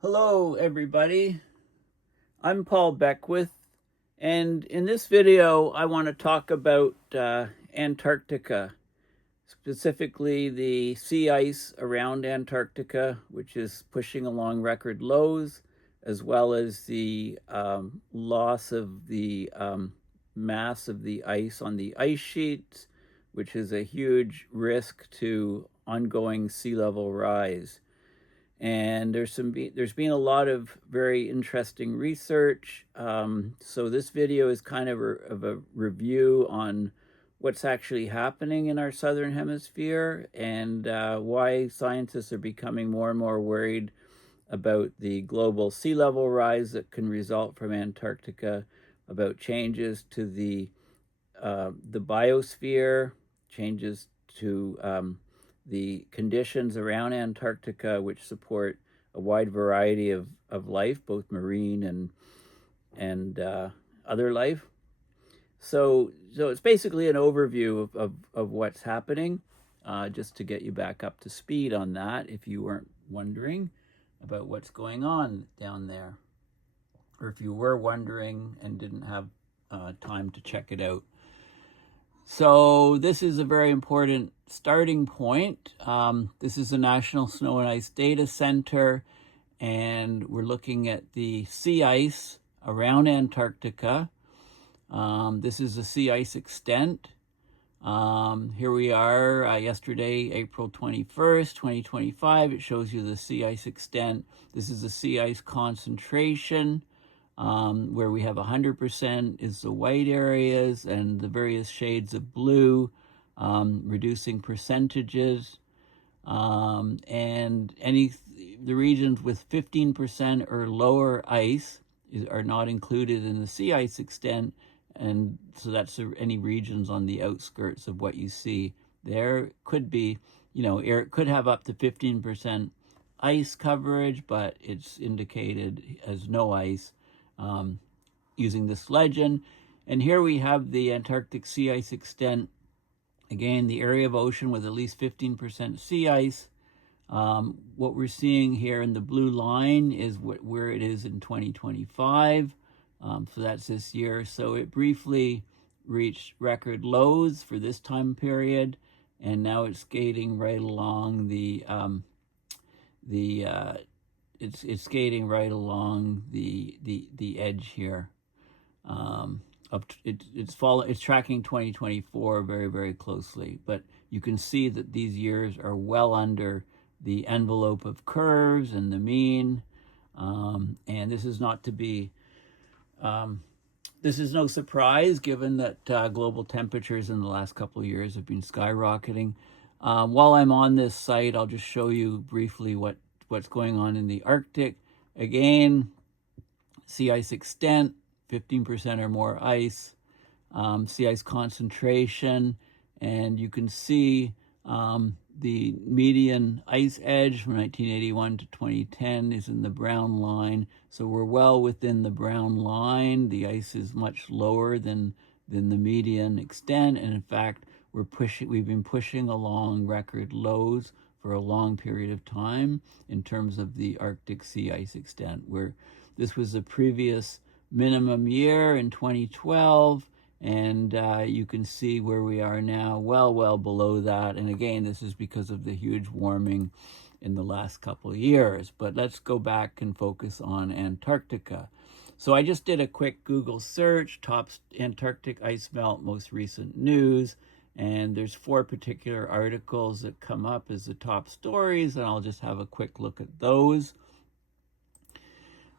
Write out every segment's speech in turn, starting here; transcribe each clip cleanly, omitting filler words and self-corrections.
Hello, everybody. I'm Paul Beckwith, and in this video, I want to talk about Antarctica, specifically the sea ice around Antarctica, which is pushing along record lows, as well as the loss of the mass of the ice on the ice sheets, which is a huge risk to ongoing sea level rise. And there's been a lot of very interesting research. So this video is kind of a review on what's actually happening in our southern hemisphere and why scientists are becoming more and more worried about the global sea level rise that can result from Antarctica, about changes to the biosphere, changes to the conditions around Antarctica, which support a wide variety of life, both marine and other life. So it's basically an overview of what's happening, just to get you back up to speed on that, if you weren't wondering about what's going on down there, or if you were wondering and didn't have time to check it out. So this is a very important starting point. This is the National Snow and Ice Data Center, and we're looking at the sea ice around Antarctica. This is the sea ice extent. Here we are, yesterday, April 21st, 2025. It shows you the sea ice extent. This is the sea ice concentration. Where we have 100% is the white areas and the various shades of blue, reducing percentages. And the regions with 15% or lower ice are not included in the sea ice extent. And so that's any regions on the outskirts of what you see. There could be, it could have up to 15% ice coverage, but it's indicated as no ice. Using this legend. And here we have the Antarctic sea ice extent. Again, the area of ocean with at least 15% sea ice. What we're seeing here in the blue line is where it is in 2025. So that's this year. So it briefly reached record lows for this time period, and now it's skating right along it's skating right along the edge here. It's tracking 2024 very, very closely, but you can see that these years are well under the envelope of curves and the mean. And this is not to be, this is no surprise given that global temperatures in the last couple of years have been skyrocketing. While I'm on this site, I'll just show you briefly what's going on in the Arctic. Again, sea ice extent, 15% or more ice, sea ice concentration, and you can see the median ice edge from 1981 to 2010 is in the brown line. So we're well within the brown line. The ice is much lower than the median extent, and in fact, we've been pushing along record lows for a long period of time in terms of the Arctic sea ice extent, where this was the previous minimum year in 2012, and you can see where we are now, well below that. And again, this is because of the huge warming in the last couple of years. But let's go back and focus on Antarctica. So I just did a quick Google search, top Antarctic ice melt, most recent news. And there's 4 particular articles that come up as the top stories, and I'll just have a quick look at those.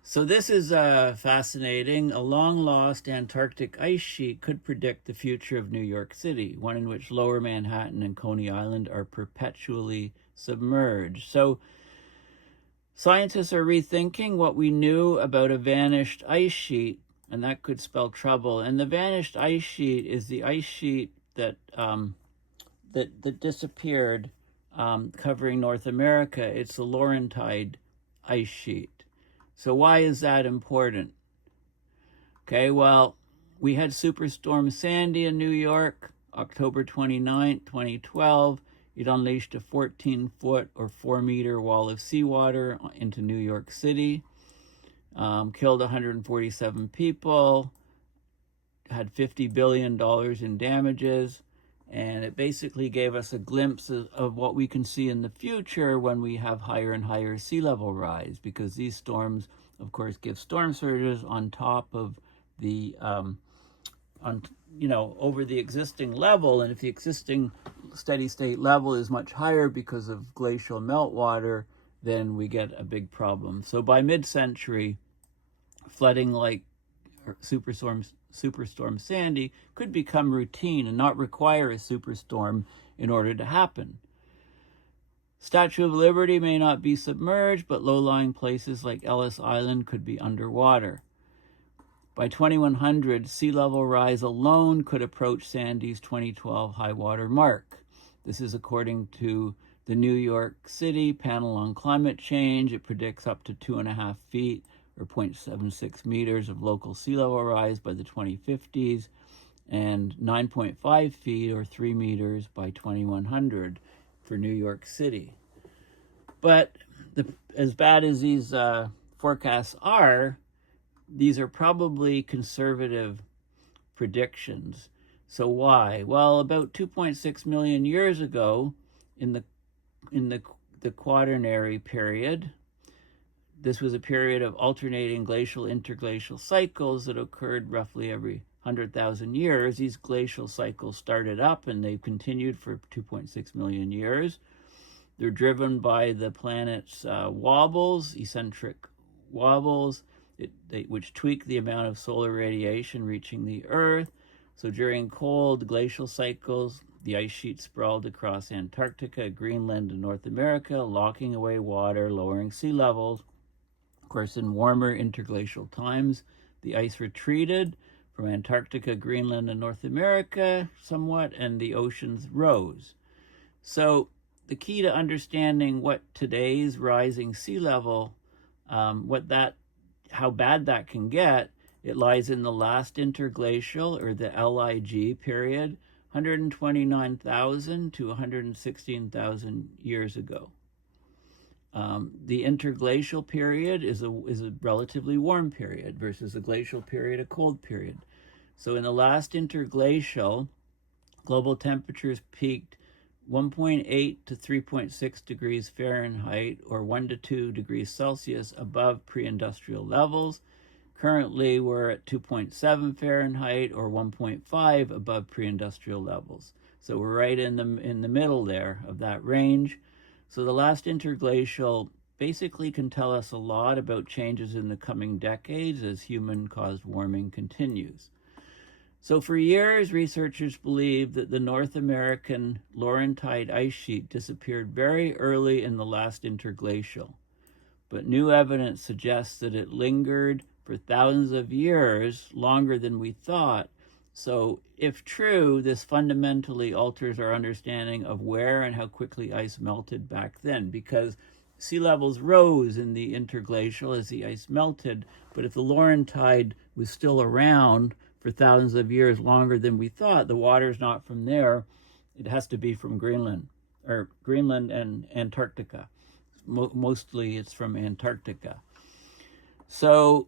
So this is fascinating. A long-lost Antarctic ice sheet could predict the future of New York City, one in which Lower Manhattan and Coney Island are perpetually submerged. So scientists are rethinking what we knew about a vanished ice sheet, and that could spell trouble. And the vanished ice sheet is the ice sheet that disappeared, covering North America. It's the Laurentide ice sheet. So why is that important? Okay, well, we had Superstorm Sandy in New York, October 29th, 2012. It unleashed a 14-foot or 4-meter wall of seawater into New York City, killed 147 people, had $50 billion in damages, and it basically gave us a glimpse of what we can see in the future when we have higher and higher sea level rise, because these storms, of course, give storm surges on top of the, over the existing level. And if the existing steady state level is much higher because of glacial meltwater, then we get a big problem. So by mid-century, flooding like Superstorm Sandy could become routine and not require a superstorm in order to happen. Statue of Liberty may not be submerged, but low-lying places like Ellis Island could be underwater. By 2100, sea level rise alone could approach Sandy's 2012 high water mark. This is according to the New York City Panel on Climate Change. It predicts up to 2.5 feet or 0.76 meters of local sea level rise by the 2050s, and 9.5 feet or 3 meters by 2100 for New York City. But as bad as these forecasts are, these are probably conservative predictions. So why? Well, about 2.6 million years ago, in the Quaternary period, this was a period of alternating glacial interglacial cycles that occurred roughly every 100,000 years. These glacial cycles started up and they've continued for 2.6 million years. They're driven by the planet's wobbles, eccentric wobbles, which tweak the amount of solar radiation reaching the Earth. So during cold glacial cycles, the ice sheet sprawled across Antarctica, Greenland, and North America, locking away water, lowering sea levels. Of course, in warmer interglacial times, the ice retreated from Antarctica, Greenland, and North America somewhat, and the oceans rose. So the key to understanding what today's rising sea level, how bad that can get, it lies in the last interglacial, or the LIG period, 129,000 to 116,000 years ago. The interglacial period is a relatively warm period versus the glacial period, a cold period. So in the last interglacial, global temperatures peaked 1.8 to 3.6 degrees Fahrenheit, or 1 to 2 degrees Celsius above pre-industrial levels. Currently, we're at 2.7 Fahrenheit, or 1.5 above pre-industrial levels. So we're right in the middle there of that range. So the last interglacial basically can tell us a lot about changes in the coming decades as human-caused warming continues. So for years, researchers believed that the North American Laurentide ice sheet disappeared very early in the last interglacial. But new evidence suggests that it lingered for thousands of years, longer than we thought. So if true, this fundamentally alters our understanding of where and how quickly ice melted back then, because sea levels rose in the interglacial as the ice melted. But if the Laurentide was still around for thousands of years, longer than we thought, the water's not from there. It has to be from Greenland and Antarctica. Mostly it's from Antarctica. So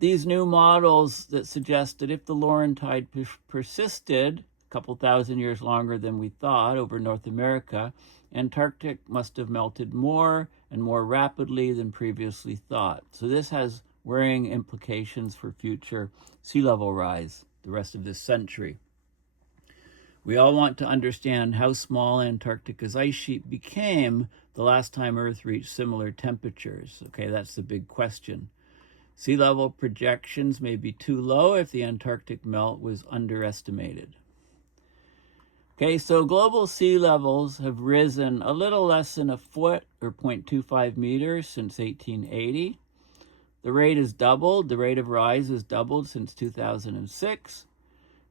these new models that suggest that if the Laurentide persisted a couple thousand years longer than we thought over North America, Antarctic must have melted more and more rapidly than previously thought. So this has worrying implications for future sea level rise the rest of this century. We all want to understand how small Antarctica's ice sheet became the last time Earth reached similar temperatures. Okay, that's the big question. Sea level projections may be too low if the Antarctic melt was underestimated. Okay, so global sea levels have risen a little less than a foot, or 0.25 meters, since 1880. The rate of rise has doubled since 2006.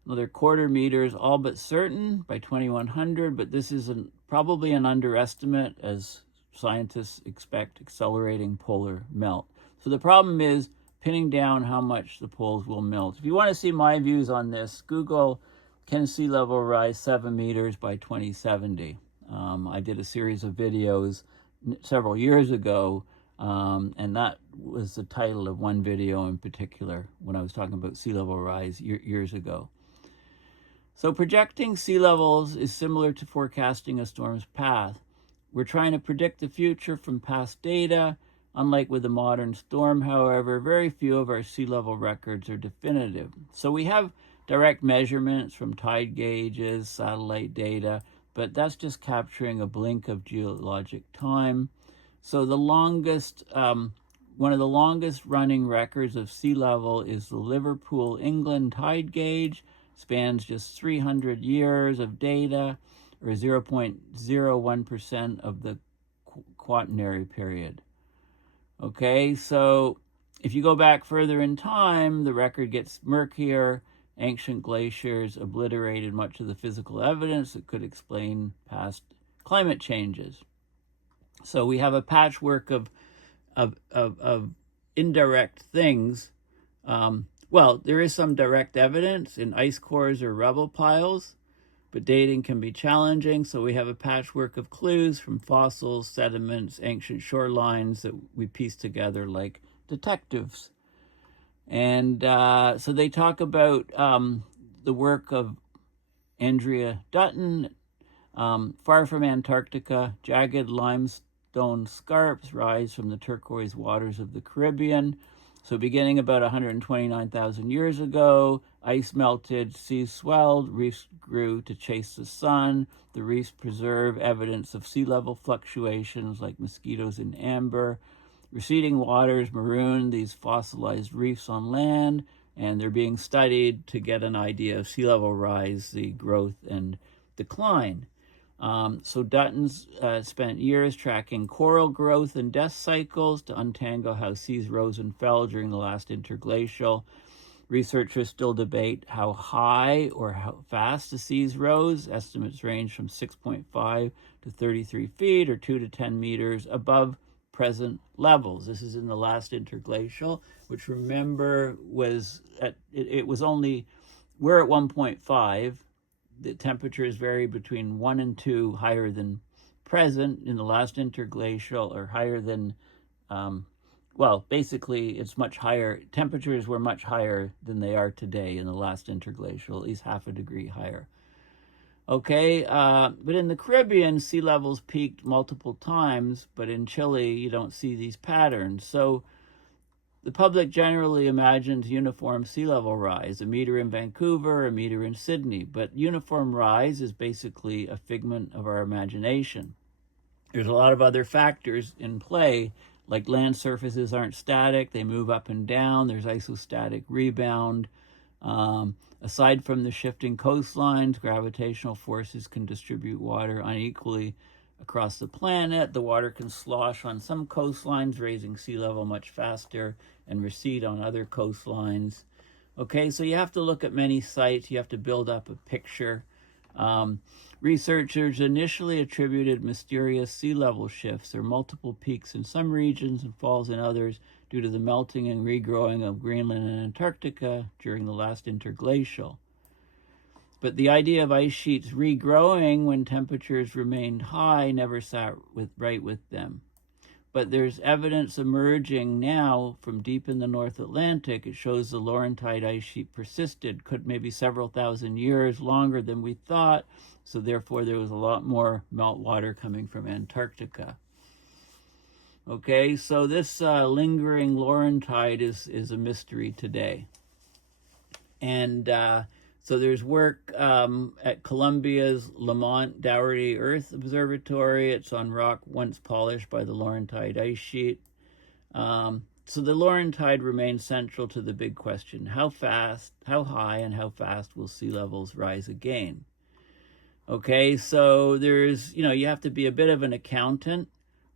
Another quarter meter is all but certain by 2100, but this is probably an underestimate as scientists expect accelerating polar melt. So the problem is pinning down how much the poles will melt. If you want to see my views on this, Google "Can sea level rise 7 meters by 2070?" I did a series of videos several years ago, and that was the title of one video in particular when I was talking about sea level rise years ago. So projecting sea levels is similar to forecasting a storm's path. We're trying to predict the future from past data. Unlike with a modern storm, however, very few of our sea level records are definitive. So we have direct measurements from tide gauges, satellite data, but that's just capturing a blink of geologic time. So the longest, one of the longest running records of sea level is the Liverpool, England tide gauge. Spans just 300 years of data, or 0.01% of the quaternary period. Okay, so if you go back further in time, the record gets murkier. Ancient glaciers obliterated much of the physical evidence that could explain past climate changes. So we have a patchwork of indirect things. Well, there is some direct evidence in ice cores or rubble piles, but dating can be challenging, so we have a patchwork of clues from fossils, sediments, ancient shorelines that we piece together like detectives. And so they talk about the work of Andrea Dutton, far from Antarctica, jagged limestone scarps rise from the turquoise waters of the Caribbean. So beginning about 129,000 years ago, ice melted, seas swelled, reefs grew to chase the sun. The reefs preserve evidence of sea level fluctuations like mosquitoes in amber. Receding waters maroon these fossilized reefs on land, and they're being studied to get an idea of sea level rise, the growth and decline. So Dutton's spent years tracking coral growth and death cycles to untangle how seas rose and fell during the last interglacial. Researchers still debate how high or how fast the seas rose. Estimates range from 6.5 to 33 feet or 2 to 10 meters above present levels. This is in the last interglacial, which remember was it was only, we're at 1.5. The temperatures vary between 1 and 2 higher than present in the last interglacial, or higher than, well, basically it's much higher. Temperatures were much higher than they are today in the last interglacial, at least half a degree higher. Okay, but in the Caribbean, sea levels peaked multiple times, but in Chile, you don't see these patterns. So the public generally imagines uniform sea level rise, a meter in Vancouver, a meter in Sydney, but uniform rise is basically a figment of our imagination. There's a lot of other factors in play, like land surfaces aren't static, they move up and down, there's isostatic rebound. Aside from the shifting coastlines, gravitational forces can distribute water unequally across the planet. The water can slosh on some coastlines, raising sea level much faster, and recede on other coastlines. Okay, so you have to look at many sites. You have to build up a picture. Researchers initially attributed mysterious sea level shifts or multiple peaks in some regions and falls in others due to the melting and regrowing of Greenland and Antarctica during the last interglacial. But the idea of ice sheets regrowing when temperatures remained high never sat right with them. But there's evidence emerging now from deep in the North Atlantic. It shows the Laurentide ice sheet persisted, could maybe several thousand years longer than we thought. So therefore, there was a lot more meltwater coming from Antarctica. Okay, so this lingering Laurentide is a mystery today. And so there's work at Columbia's Lamont Dougherty Earth Observatory. It's on rock once polished by the Laurentide ice sheet. So the Laurentide remains central to the big question: how fast, how high, and how fast will sea levels rise again? Okay, so there's, you have to be a bit of an accountant.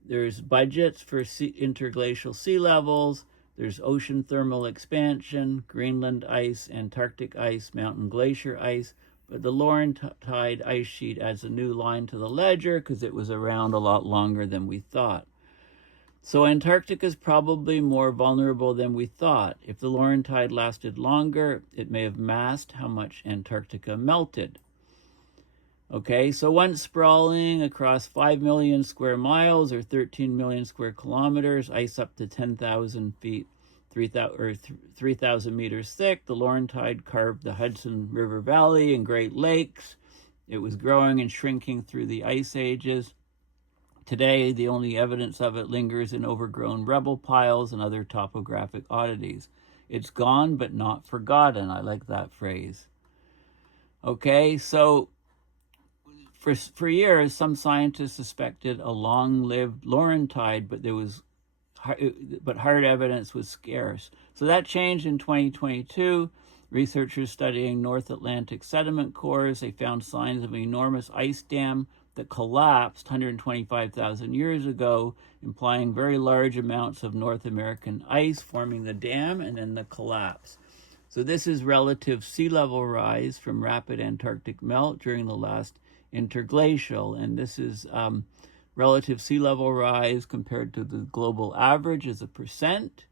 There's budgets for interglacial sea levels. There's ocean thermal expansion, Greenland ice, Antarctic ice, mountain glacier ice. But the Laurentide ice sheet adds a new line to the ledger because it was around a lot longer than we thought. So Antarctica is probably more vulnerable than we thought. If the Laurentide lasted longer, it may have masked how much Antarctica melted. Okay, so once sprawling across 5 million square miles or 13 million square kilometers, ice up to 10,000 feet, 3,000 meters thick, the Laurentide carved the Hudson River Valley and Great Lakes. It was growing and shrinking through the ice ages. Today, the only evidence of it lingers in overgrown rubble piles and other topographic oddities. It's gone but not forgotten. I like that phrase. Okay, so for years, some scientists suspected a long-lived Laurentide, but hard evidence was scarce. So that changed in 2022. Researchers studying North Atlantic sediment cores, they found signs of an enormous ice dam that collapsed 125,000 years ago, implying very large amounts of North American ice forming the dam and then the collapse. So this is relative sea level rise from rapid Antarctic melt during the last interglacial, and this is relative sea level rise compared to the global average as a percent.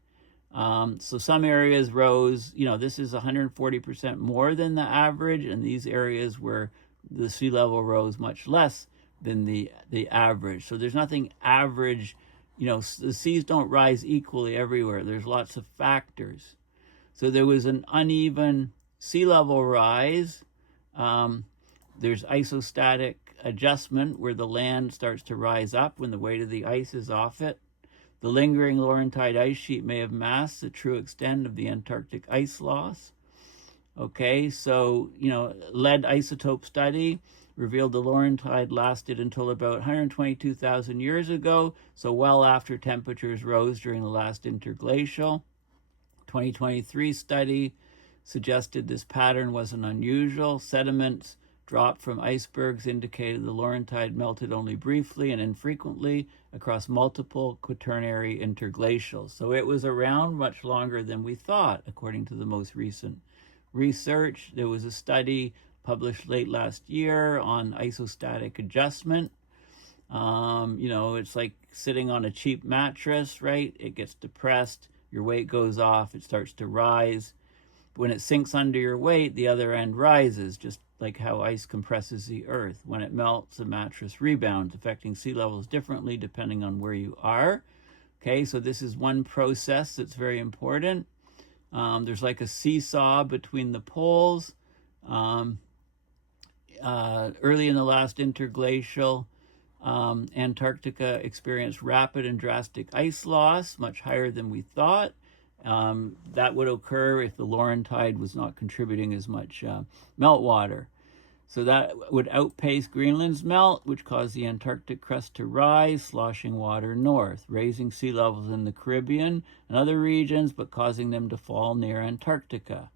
So some areas rose, this is 140% more than the average, and these areas where the sea level rose much less than the average. So there's nothing average, the seas don't rise equally everywhere. There's lots of factors. So there was an uneven sea level rise. There's isostatic adjustment where the land starts to rise up when the weight of the ice is off it. The lingering Laurentide ice sheet may have masked the true extent of the Antarctic ice loss. Okay, so, lead isotope study revealed the Laurentide lasted until about 122,000 years ago, so well after temperatures rose during the last interglacial. 2023 study suggested this pattern wasn't unusual. Sediments dropped from icebergs indicated the Laurentide melted only briefly and infrequently across multiple quaternary interglacials. So it was around much longer than we thought, according to the most recent research. There was a study published late last year on isostatic adjustment. It's like sitting on a cheap mattress, right? It gets depressed, your weight goes off, it starts to rise. When it sinks under your weight, the other end rises, just like how ice compresses the earth. When it melts, the mattress rebounds, affecting sea levels differently depending on where you are. Okay, so this is one process that's very important. There's like a seesaw between the poles. Early in the last interglacial, Antarctica experienced rapid and drastic ice loss, much higher than we thought. That would occur if the Laurentide was not contributing as much meltwater. So that would outpace Greenland's melt, which caused the Antarctic crust to rise, sloshing water north, raising sea levels in the Caribbean and other regions, but causing them to fall near Antarctica.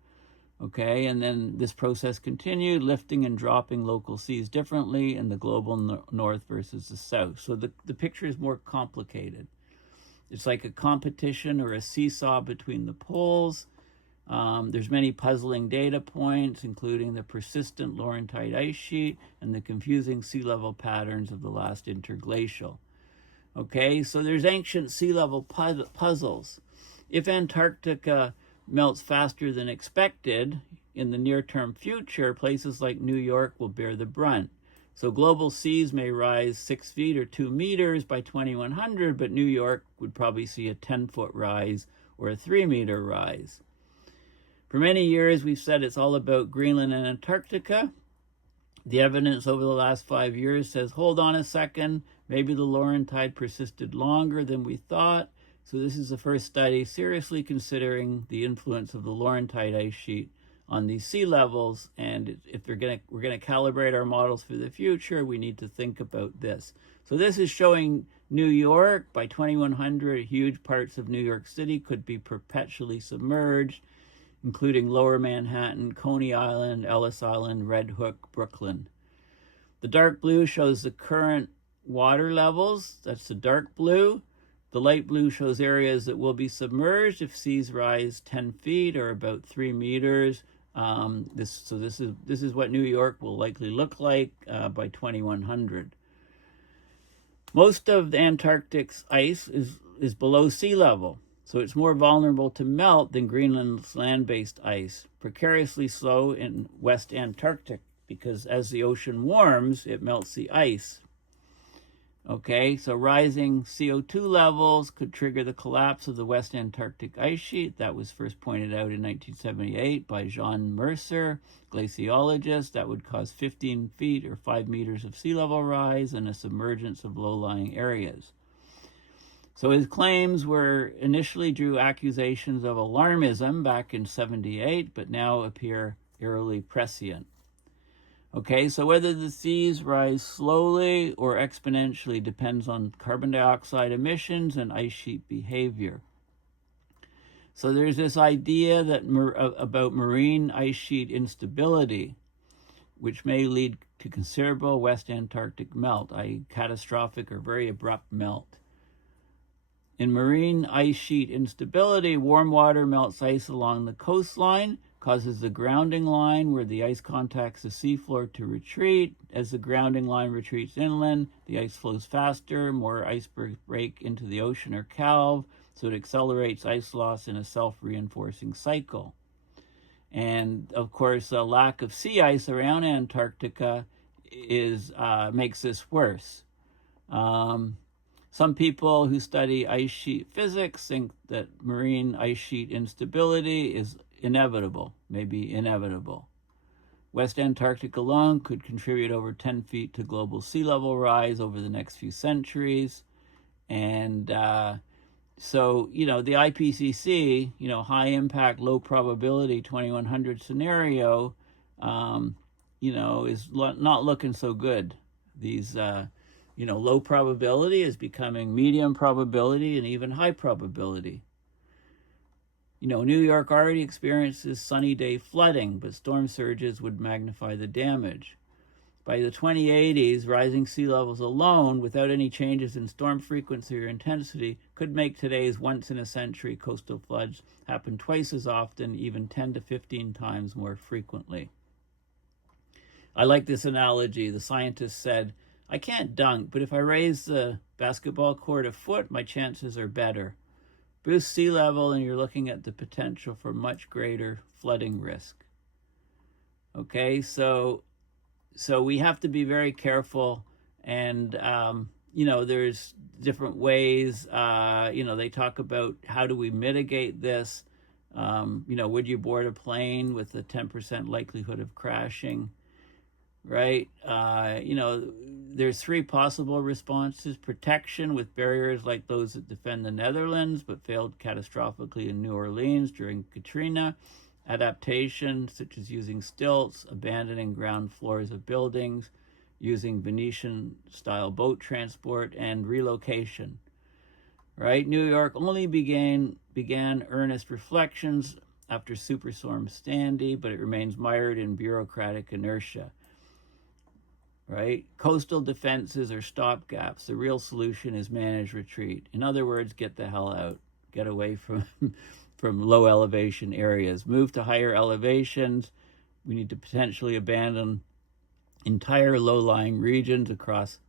Okay, and then this process continued, lifting and dropping local seas differently in the global north versus the south. So the picture is more complicated. It's like a competition or a seesaw between the poles. There's many puzzling data points, including the persistent Laurentide ice sheet and the confusing sea level patterns of the last interglacial. Okay, so there's ancient sea level puzzles. If Antarctica melts faster than expected in the near-term future, places like New York will bear the brunt. So global seas may rise 6 feet or 2 meters by 2100, but New York would probably see a 10-foot rise or a 3-meter rise. For many years, we've said it's all about Greenland and Antarctica. The evidence over the last 5 years says, hold on a second, maybe the Laurentide persisted longer than we thought. So this is the first study seriously considering the influence of the Laurentide ice sheet on these sea levels, and if we're going to calibrate our models for the future, we need to think about this. So this is showing New York. By 2100, huge parts of New York City could be perpetually submerged, including Lower Manhattan, Coney Island, Ellis Island, Red Hook, Brooklyn. The dark blue shows the current water levels. That's the dark blue. The light blue shows areas that will be submerged if seas rise 10 feet or about 3 meters. This is what New York will likely look like by 2100. Most of the Antarctic's ice is below sea level, so it's more vulnerable to melt than Greenland's land-based ice, precariously so in West Antarctic. because as the ocean warms, it melts the ice. Okay, so rising CO2 levels could trigger the collapse of the West Antarctic ice sheet. That was first pointed out in 1978 by Jean Mercer, glaciologist. That would cause 15 feet or 5 meters of sea level rise and a submergence of low-lying areas. So his claims were initially drew accusations of alarmism back in 78, but now appear eerily prescient. Okay, so whether the seas rise slowly or exponentially depends on carbon dioxide emissions and ice sheet behavior. So there's this idea that about marine ice sheet instability, which may lead to considerable West Antarctic melt, i.e. catastrophic or very abrupt melt. In marine ice sheet instability, warm water melts ice along the coastline, causes the grounding line where the ice contacts the seafloor to retreat. As the grounding line retreats inland, the ice flows faster, more icebergs break into the ocean or calve, so it accelerates ice loss in a self-reinforcing cycle. And of course, a lack of sea ice around Antarctica makes this worse. Some people who study ice sheet physics think that marine ice sheet instability is inevitable, maybe inevitable. West Antarctic alone could contribute over 10 feet to global sea level rise over the next few centuries. And so, the IPCC, high impact, low probability 2100 scenario, is not looking so good. These, low probability is becoming medium probability and even high probability. New York already experiences sunny day flooding, but storm surges would magnify the damage. By the 2080s, rising sea levels alone, without any changes in storm frequency or intensity, could make today's once-in-a-century coastal floods happen twice as often, even 10 to 15 times more frequently. I like this analogy. The scientist said, "I can't dunk, but if I raise the basketball court a foot, my chances are better." Boost sea level and you're looking at the potential for much greater flooding risk. Okay, so we have to be very careful, and there's different ways. They talk about how do we mitigate this. Would you board a plane with a 10% likelihood of crashing? Right? There's 3 possible responses: protection with barriers like those that defend the Netherlands but failed catastrophically in New Orleans during Katrina; adaptation, such as using stilts, abandoning ground floors of buildings, using Venetian-style boat transport; and relocation. Right? New York only began earnest reflections after Superstorm Sandy, but it remains mired in bureaucratic inertia. Right? Coastal defenses are stopgaps. The real solution is managed retreat. In other words, get the hell out. Get away from low elevation areas. Move to higher elevations. We need to potentially abandon entire low-lying regions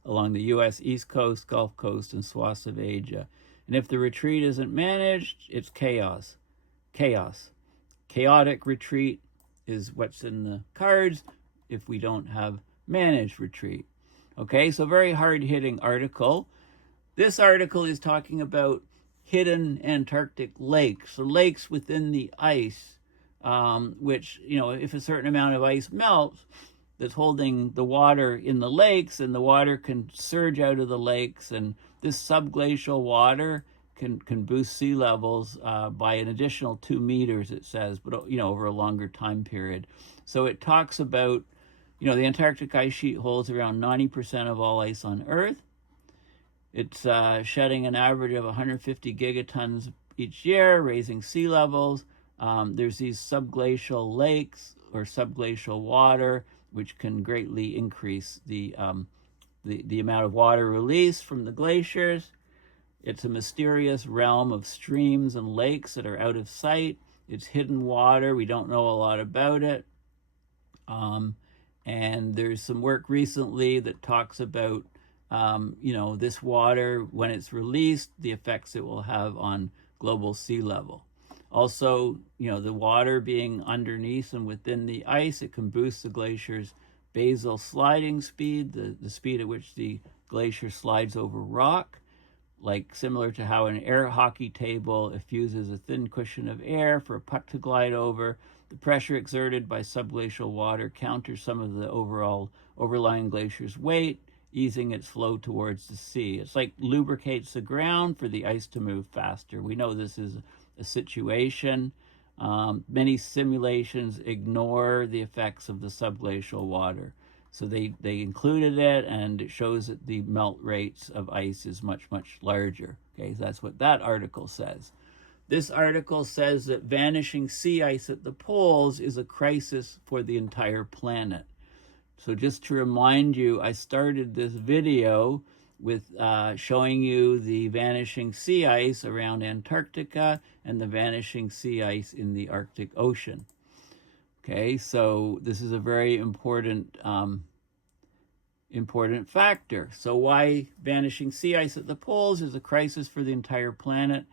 along the U.S. East Coast, Gulf Coast, and swaths of Asia. And if the retreat isn't managed, it's chaos. Chaos. Chaotic retreat is what's in the cards if we don't have managed retreat. Okay, so very hard-hitting article. This article is talking about hidden Antarctic lakes, so lakes within the ice, which, if a certain amount of ice melts, that's holding the water in the lakes, and the water can surge out of the lakes, and this subglacial water can boost sea levels by an additional 2 meters, it says, but over a longer time period. So it talks about the Antarctic ice sheet holds around 90% of all ice on Earth. It's shedding an average of 150 gigatons each year, raising sea levels. There's these subglacial lakes or subglacial water, which can greatly increase the amount of water released from the glaciers. It's a mysterious realm of streams and lakes that are out of sight. It's hidden water. We don't know a lot about it. And there's some work recently that talks about, this water, when it's released, the effects it will have on global sea level. Also, the water being underneath and within the ice, it can boost the glacier's basal sliding speed, the speed at which the glacier slides over rock, like similar to how an air hockey table effuses a thin cushion of air for a puck to glide over. The pressure exerted by subglacial water counters some of the overlying glacier's weight, easing its flow towards the sea. It's like lubricates the ground for the ice to move faster. We know this is a situation. Many simulations ignore the effects of the subglacial water. So they included it, and it shows that the melt rates of ice is much, much larger. Okay, so that's what that article says. This article says that vanishing sea ice at the poles is a crisis for the entire planet. So just to remind you, I started this video with showing you the vanishing sea ice around Antarctica and the vanishing sea ice in the Arctic Ocean. Okay, so this is a very important factor. So why vanishing sea ice at the poles is a crisis for the entire planet.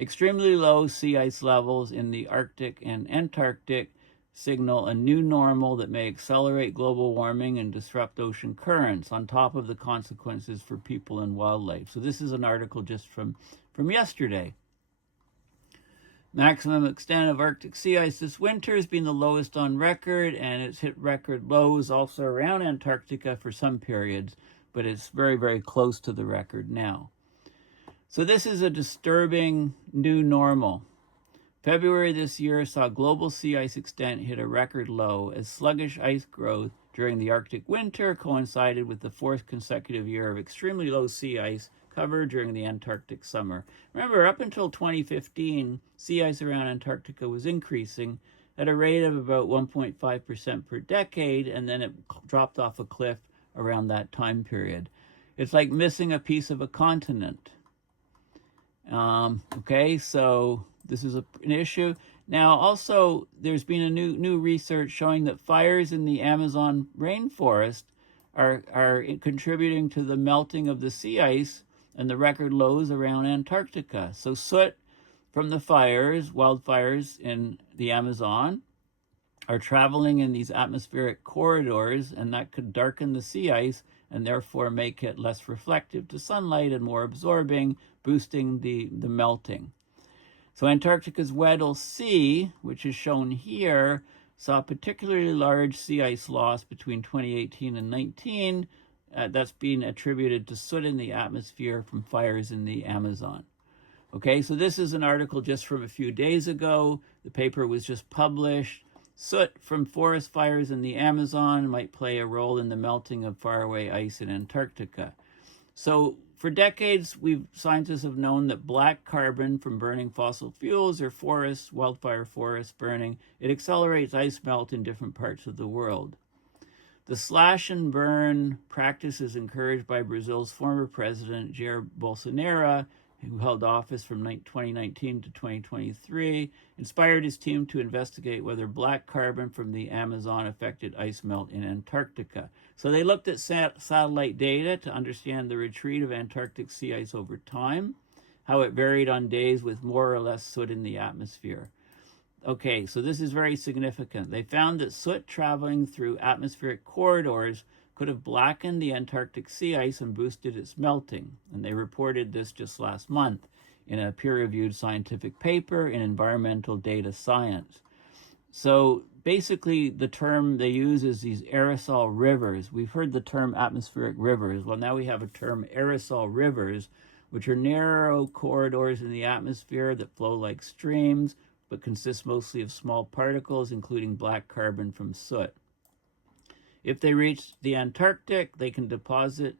Extremely low sea ice levels in the Arctic and Antarctic signal a new normal that may accelerate global warming and disrupt ocean currents, on top of the consequences for people and wildlife. So this is an article just from yesterday. Maximum extent of Arctic sea ice this winter has been the lowest on record, and it's hit record lows also around Antarctica for some periods, but it's very, very close to the record now. So this is a disturbing new normal. February this year saw global sea ice extent hit a record low as sluggish ice growth during the Arctic winter coincided with the fourth consecutive year of extremely low sea ice cover during the Antarctic summer. Remember, up until 2015, sea ice around Antarctica was increasing at a rate of about 1.5% per decade, and then it dropped off a cliff around that time period. It's like missing a piece of a continent. Okay, so this is an issue. Now, also, there's been a new research showing that fires in the Amazon rainforest are contributing to the melting of the sea ice and the record lows around Antarctica. So soot from the wildfires in the Amazon, are traveling in these atmospheric corridors, and that could darken the sea ice and therefore make it less reflective to sunlight and more absorbing, boosting the melting. So Antarctica's Weddell Sea, which is shown here, saw particularly large sea ice loss between 2018 and 19. That's being attributed to soot in the atmosphere from fires in the Amazon. Okay, so this is an article just from a few days ago. The paper was just published. Soot from forest fires in the Amazon might play a role in the melting of faraway ice in Antarctica. So for decades, scientists have known that black carbon from burning fossil fuels or wildfire forest burning, it accelerates ice melt in different parts of the world. The slash and burn practices encouraged by Brazil's former president, Jair Bolsonaro, who held office from 2019 to 2023, inspired his team to investigate whether black carbon from the Amazon affected ice melt in Antarctica. So they looked at satellite data to understand the retreat of Antarctic sea ice over time, how it varied on days with more or less soot in the atmosphere. Okay, so this is very significant. They found that soot traveling through atmospheric corridors could have blackened the Antarctic sea ice and boosted its melting. And they reported this just last month in a peer-reviewed scientific paper in Environmental Data Science. So basically the term they use is these aerosol rivers. We've heard the term atmospheric rivers. Well, now we have a term aerosol rivers, which are narrow corridors in the atmosphere that flow like streams, but consist mostly of small particles, including black carbon from soot. If they reach the Antarctic, they can deposit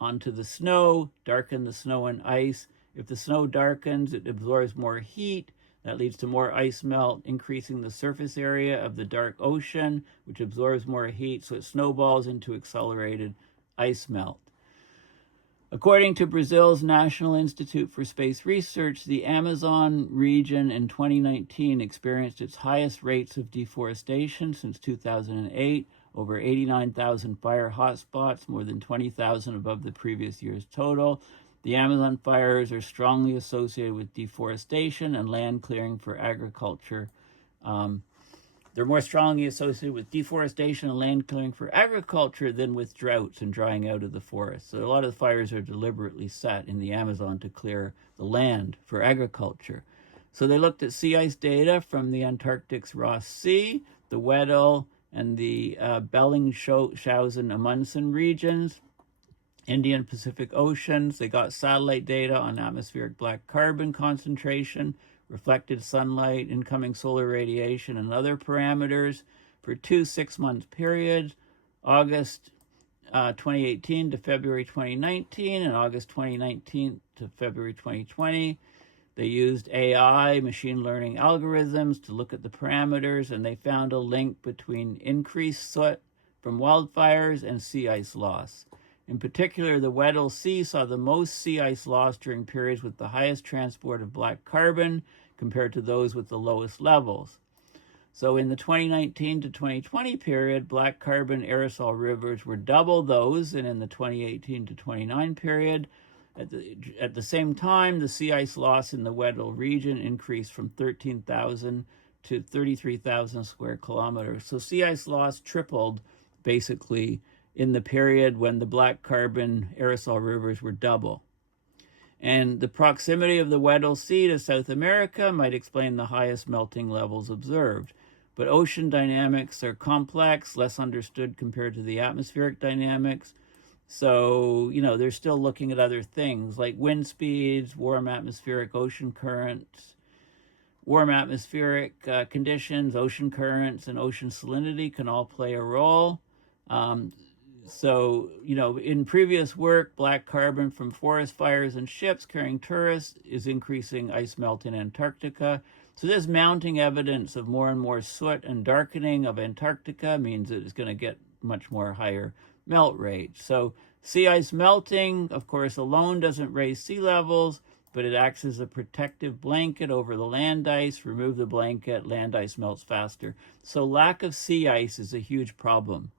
onto the snow, darken the snow and ice. If the snow darkens, it absorbs more heat. That leads to more ice melt, increasing the surface area of the dark ocean, which absorbs more heat, so it snowballs into accelerated ice melt. According to Brazil's National Institute for Space Research, the Amazon region in 2019 experienced its highest rates of deforestation since 2008, over 89,000 fire hotspots, more than 20,000 above the previous year's total. The Amazon fires are strongly associated with deforestation and land clearing for agriculture They're more strongly associated with deforestation and land clearing for agriculture than with droughts and drying out of the forest. So a lot of the fires are deliberately set in the Amazon to clear the land for agriculture. So they looked at sea ice data from the Antarctic's Ross Sea, the Weddell, and the Bellingshausen-Amundsen regions, Indian Pacific Oceans. They got satellite data on atmospheric black carbon concentration, reflected sunlight, incoming solar radiation, and other parameters for 2 6-month periods, August 2018 to February 2019, and August 2019 to February 2020. They used AI, machine learning algorithms to look at the parameters, and they found a link between increased soot from wildfires and sea ice loss. In particular, the Weddell Sea saw the most sea ice loss during periods with the highest transport of black carbon compared to those with the lowest levels. So in the 2019 to 2020 period, black carbon aerosol rivers were double those, and in the 2018 to 29 period, at the same time, the sea ice loss in the Weddell region increased from 13,000 to 33,000 square kilometers. So sea ice loss tripled, basically, in the period when the black carbon aerosol rivers were double. And the proximity of the Weddell Sea to South America might explain the highest melting levels observed. But ocean dynamics are complex, less understood compared to the atmospheric dynamics. So, they're still looking at other things like wind speeds, warm atmospheric ocean currents, warm atmospheric conditions, ocean currents, and ocean salinity can all play a role. So, in previous work, black carbon from forest fires and ships carrying tourists is increasing ice melt in Antarctica. So this mounting evidence of more and more soot and darkening of Antarctica means that it's going to get much more higher melt rate. So sea ice melting, of course, alone doesn't raise sea levels, but it acts as a protective blanket over the land ice. Remove the blanket, land ice melts faster. So lack of sea ice is a huge problem.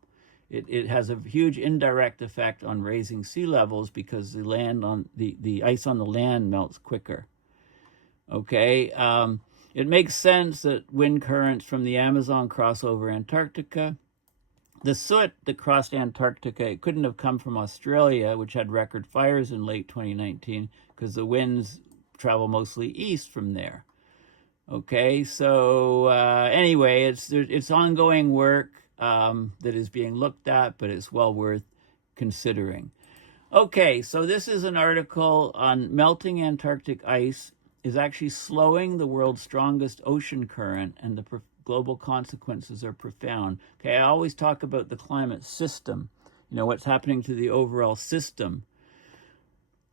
It has a huge indirect effect on raising sea levels because the ice on the land melts quicker. Okay, it makes sense that wind currents from the Amazon cross over Antarctica. The soot that crossed Antarctica, it couldn't have come from Australia, which had record fires in late 2019, because the winds travel mostly east from there. Okay, so anyway, it's ongoing work that is being looked at, but it's well worth considering. Okay, so this is an article on melting Antarctic ice is actually slowing the world's strongest ocean current, and the global consequences are profound. Okay, I always talk about the climate system, what's happening to the overall system.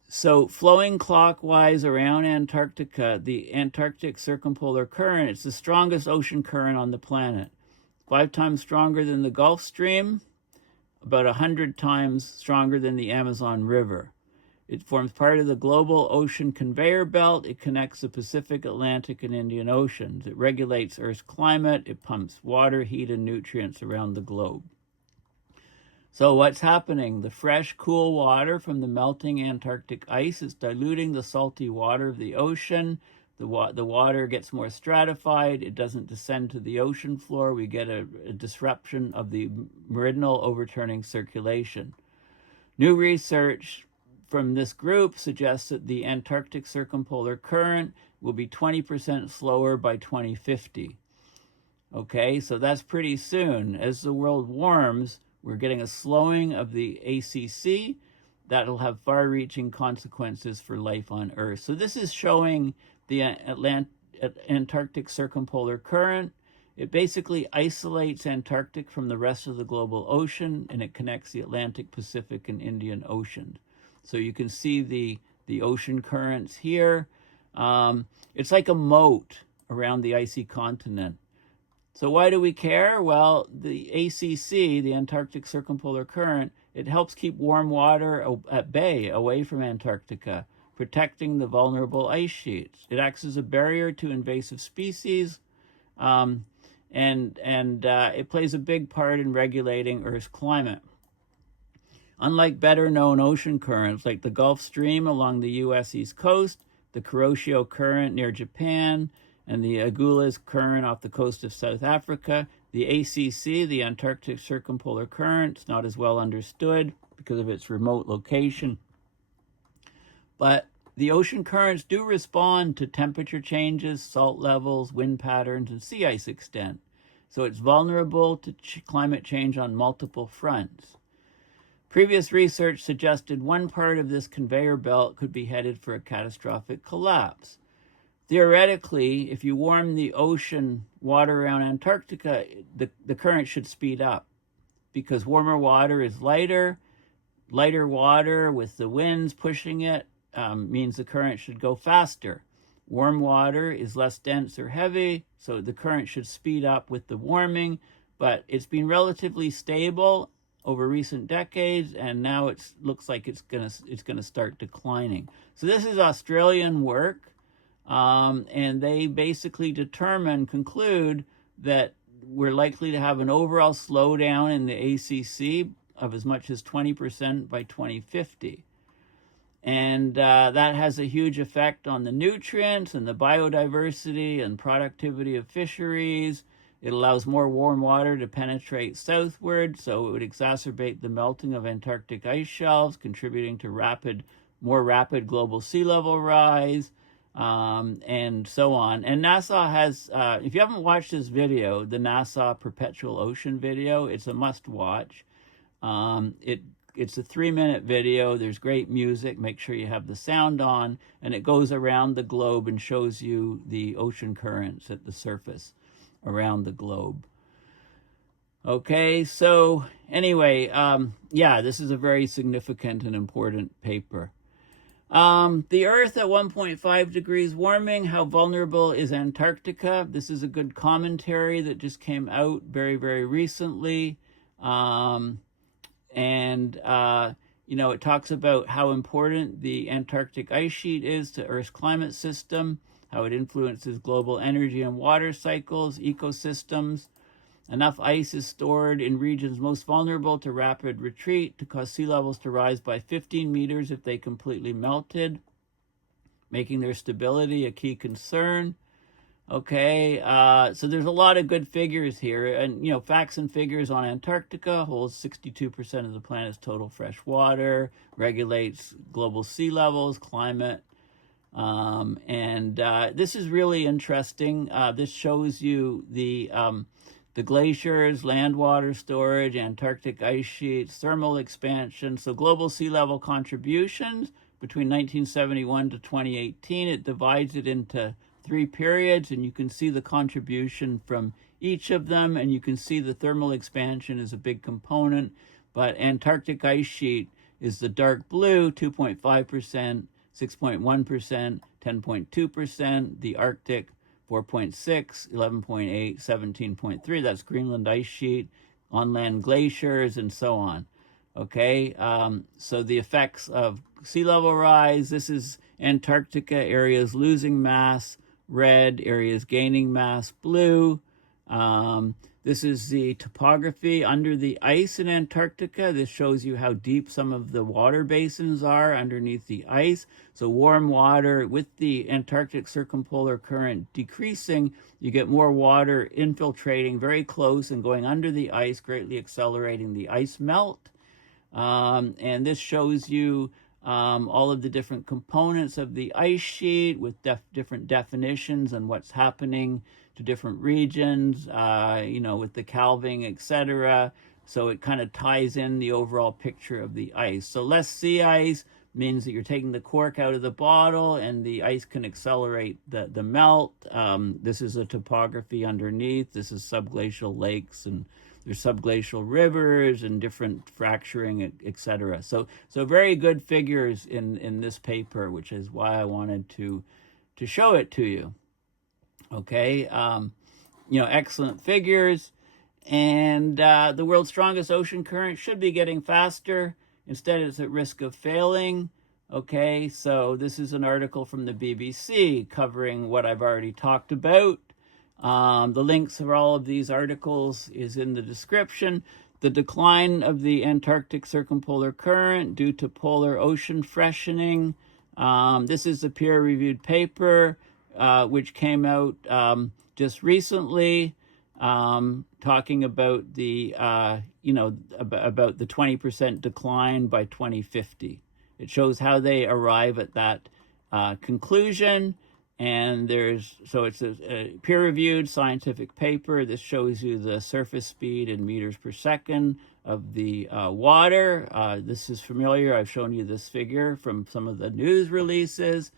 So flowing clockwise around Antarctica, the Antarctic circumpolar current, it's the strongest ocean current on the planet. 5 times stronger than the Gulf Stream, about 100 times stronger than the Amazon River. It forms part of the global ocean conveyor belt. It connects the Pacific, Atlantic, and Indian Oceans. It regulates Earth's climate. It pumps water, heat, and nutrients around the globe. So what's happening? The fresh, cool water from the melting Antarctic ice is diluting the salty water of the ocean. The water gets more stratified. It doesn't descend to the ocean floor. We get a disruption of the meridional overturning circulation. New research from this group suggests that the Antarctic circumpolar current will be 20% slower by 2050. Okay, so that's pretty soon. As the world warms, we're getting a slowing of the ACC that'll have far-reaching consequences for life on Earth. So this is showing the Antarctic circumpolar current. It basically isolates Antarctic from the rest of the global ocean, and it connects the Atlantic, Pacific, and Indian Ocean. So you can see the ocean currents here. It's like a moat around the icy continent. So why do we care? Well, the ACC, the Antarctic circumpolar current, it helps keep warm water at bay away from Antarctica, protecting the vulnerable ice sheets. It acts as a barrier to invasive species, and it plays a big part in regulating Earth's climate. Unlike better-known ocean currents like the Gulf Stream along the U.S. East Coast, the Kuroshio Current near Japan, and the Agulhas Current off the coast of South Africa. The ACC, the Antarctic Circumpolar Current, is not as well understood because of its remote location. But the ocean currents do respond to temperature changes, salt levels, wind patterns, and sea ice extent. So it's vulnerable to climate change on multiple fronts. Previous research suggested one part of this conveyor belt could be headed for a catastrophic collapse. Theoretically, if you warm the ocean water around Antarctica, the current should speed up because warmer water is lighter. Lighter water with the winds pushing it means the current should go faster. Warm water is less dense or heavy, so the current should speed up with the warming, but it's been relatively stable over recent decades, and now it looks like it's gonna start declining. So this is Australian work, and they basically conclude that we're likely to have an overall slowdown in the ACC of as much as 20% by 2050. And that has a huge effect on the nutrients and the biodiversity and productivity of fisheries. It allows more warm water to penetrate southward, so it would exacerbate the melting of Antarctic ice shelves, contributing to more rapid global sea level rise, and so on. And NASA has, if you haven't watched this video, the NASA Perpetual Ocean video, it's a must-watch. It's a 3-minute video. There's great music. Make sure you have the sound on. And it goes around the globe and shows you the ocean currents at the surface around the globe. Okay, so anyway, yeah, this is a very significant and important paper. The Earth at 1.5 degrees warming, how vulnerable is Antarctica? This is a good commentary that just came out very, very recently. It talks about how important the Antarctic ice sheet is to Earth's climate system, how it influences global energy and water cycles, ecosystems. Enough ice is stored in regions most vulnerable to rapid retreat to cause sea levels to rise by 15 meters if they completely melted, making their stability a key concern. Okay, so there's a lot of good figures here, and facts and figures on Antarctica: holds 62% of the planet's total fresh water, regulates global sea levels, climate, and this is really interesting. This shows you the glaciers, land water storage, Antarctic ice sheets, thermal expansion. So global sea level contributions between 1971 to 2018. It divides it into 3 periods, and you can see the contribution from each of them, and you can see the thermal expansion is a big component, but Antarctic ice sheet is the dark blue, 2.5%, 6.1%, 10.2%, the Arctic, 4.6, 11.8, 17.3, that's Greenland ice sheet, on land glaciers, and so on. Okay, so the effects of sea level rise, this is Antarctica, areas losing mass, red, areas gaining mass, blue. This is the topography under the ice in Antarctica. This shows you how deep some of the water basins are underneath the ice. So warm water, with the Antarctic circumpolar current decreasing, you get more water infiltrating very close and going under the ice, greatly accelerating the ice melt. And this shows you all of the different components of the ice sheet with different definitions and what's happening to different regions, with the calving, etc. So it kind of ties in the overall picture of the ice. So less sea ice means that you're taking the cork out of the bottle and the ice can accelerate the melt. This is a topography underneath. This is subglacial lakes, and there's subglacial rivers and different fracturing, etc. So very good figures in this paper, which is why I wanted to show it to you. Okay, excellent figures. And the world's strongest ocean current should be getting faster. Instead, it's at risk of failing. Okay, so this is an article from the BBC covering what I've already talked about. The links for all of these articles is in the description. The decline of the Antarctic circumpolar current due to polar ocean freshening. This is a peer-reviewed paper which came out just recently, talking about the about the 20% decline by 2050. It shows how they arrive at that conclusion. And it's a peer-reviewed scientific paper. This shows you the surface speed in meters per second of the water. This is familiar. I've shown you this figure from some of the news releases.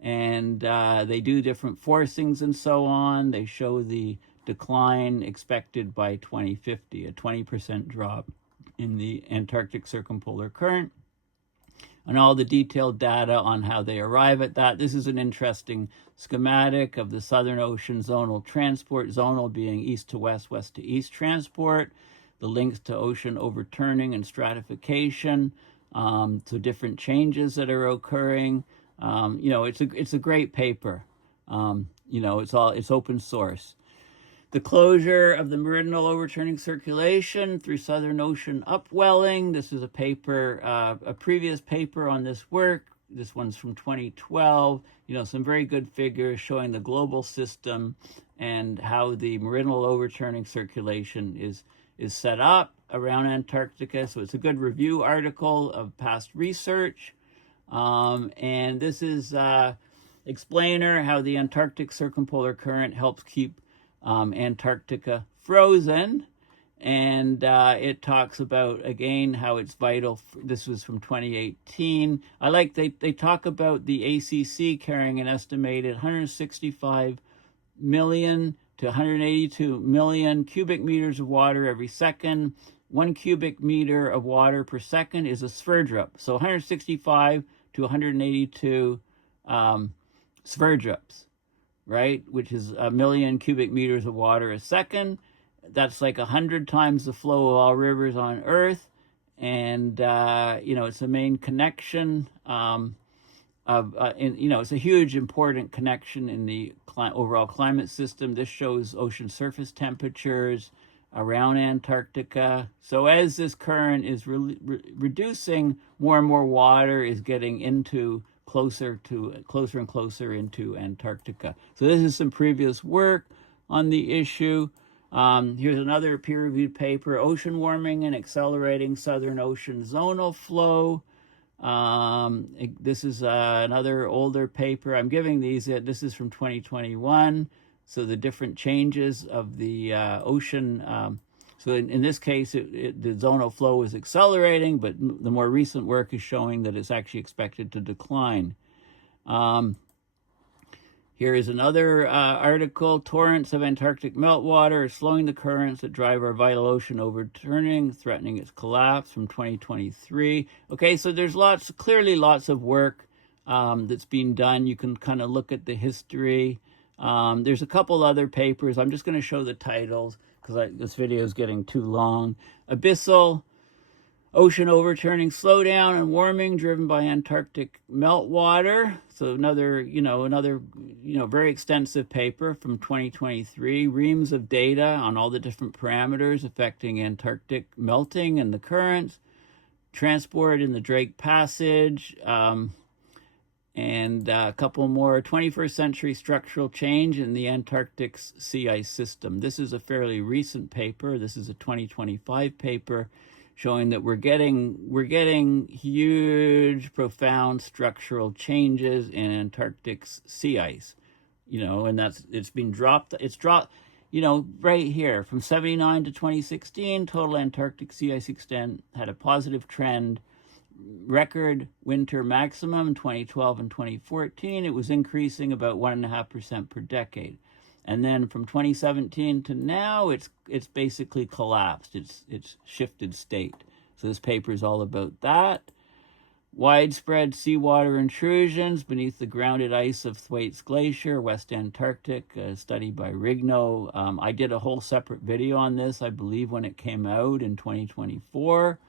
And they do different forcings and so on. They show the decline expected by 2050, a 20% drop in the Antarctic circumpolar current, and all the detailed data on how they arrive at that. This is an interesting schematic of the Southern Ocean zonal transport, zonal being east to west, west to east transport, the links to ocean overturning and stratification, so different changes that are occurring. It's a great paper. It's open source. The closure of the meridional overturning circulation through Southern Ocean upwelling. This is a paper, a previous paper on this work. This one's from 2012. Some very good figures showing the global system and how the meridional overturning circulation is set up around Antarctica. So it's a good review article of past research. And this is explainer how the Antarctic circumpolar current helps keep Antarctica frozen, and it talks about again how it's vital. This was from 2018. I like they talk about the ACC carrying an estimated 165 million to 182 million cubic meters of water every second. 1 cubic meter of water per second is a sverdrup. So 165 to 182 sverdrups, right? Which is 1 million cubic meters of water a second. That's like 100 times the flow of all rivers on Earth. And, it's a main connection it's a huge important connection in the overall climate system. This shows ocean surface temperatures around Antarctica. So as this current is reducing, more and more water is getting into closer and closer into Antarctica. So this is some previous work on the issue. Here's another peer-reviewed paper, Ocean Warming and Accelerating Southern Ocean Zonal Flow. This is another older paper. I'm giving these, this is from 2021. So the different changes of the ocean. So in this case, the zonal flow is accelerating, but the more recent work is showing that it's actually expected to decline. Here is another article. Torrents of Antarctic meltwater are slowing the currents that drive our vital ocean overturning, threatening its collapse, from 2023. Okay, so there's clearly lots of work that's being done. You can kind of look at the history. There's a couple other papers. I'm just going to show the titles because this video is getting too long. Abyssal ocean overturning slowdown and warming driven by Antarctic meltwater. So another very extensive paper from 2023. Reams of data on all the different parameters affecting Antarctic melting and the currents. Transport in the Drake Passage. And a couple more. 21st century structural change in the Antarctic's sea ice system. This is a fairly recent paper. This is a 2025 paper showing that we're getting huge, profound structural changes in Antarctic's sea ice. And it's dropped right here from 79 to 2016. Total Antarctic sea ice extent had a positive trend. Record winter maximum in 2012 and 2014. It was increasing about 1.5% per decade, and then from 2017 to now, it's basically collapsed. It's shifted state. So this paper is all about that. Widespread seawater intrusions beneath the grounded ice of Thwaites Glacier, West Antarctic, a study by Rigno. I did a whole separate video on this, I believe, when it came out in 2024.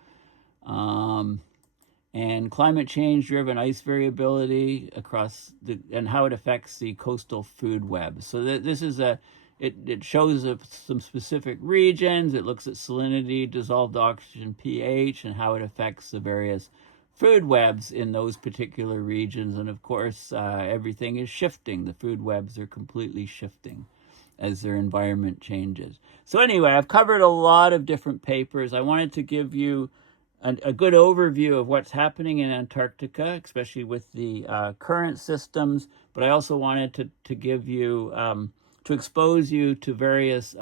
And climate change-driven ice variability and how it affects the coastal food web. So this is it shows some specific regions. It looks at salinity, dissolved oxygen, pH, and how it affects the various food webs in those particular regions. And of course, everything is shifting. The food webs are completely shifting as their environment changes. So anyway, I've covered a lot of different papers. I wanted to give you a good overview of what's happening in Antarctica, especially with the current systems, but I also wanted to give you, to expose you to various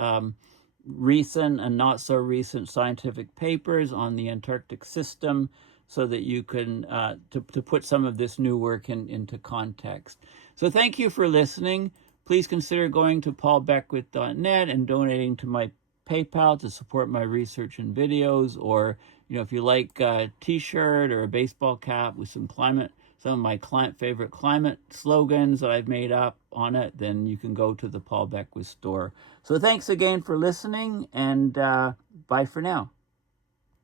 recent and not so recent scientific papers on the Antarctic system, so that you can, to put some of this new work into context. So thank you for listening. Please consider going to paulbeckwith.net and donating to my PayPal to support my research and videos, or if you like a t-shirt or a baseball cap with some of my favorite climate slogans that I've made up on it, then you can go to the Paul Beckwith store. So thanks again for listening, and bye for now.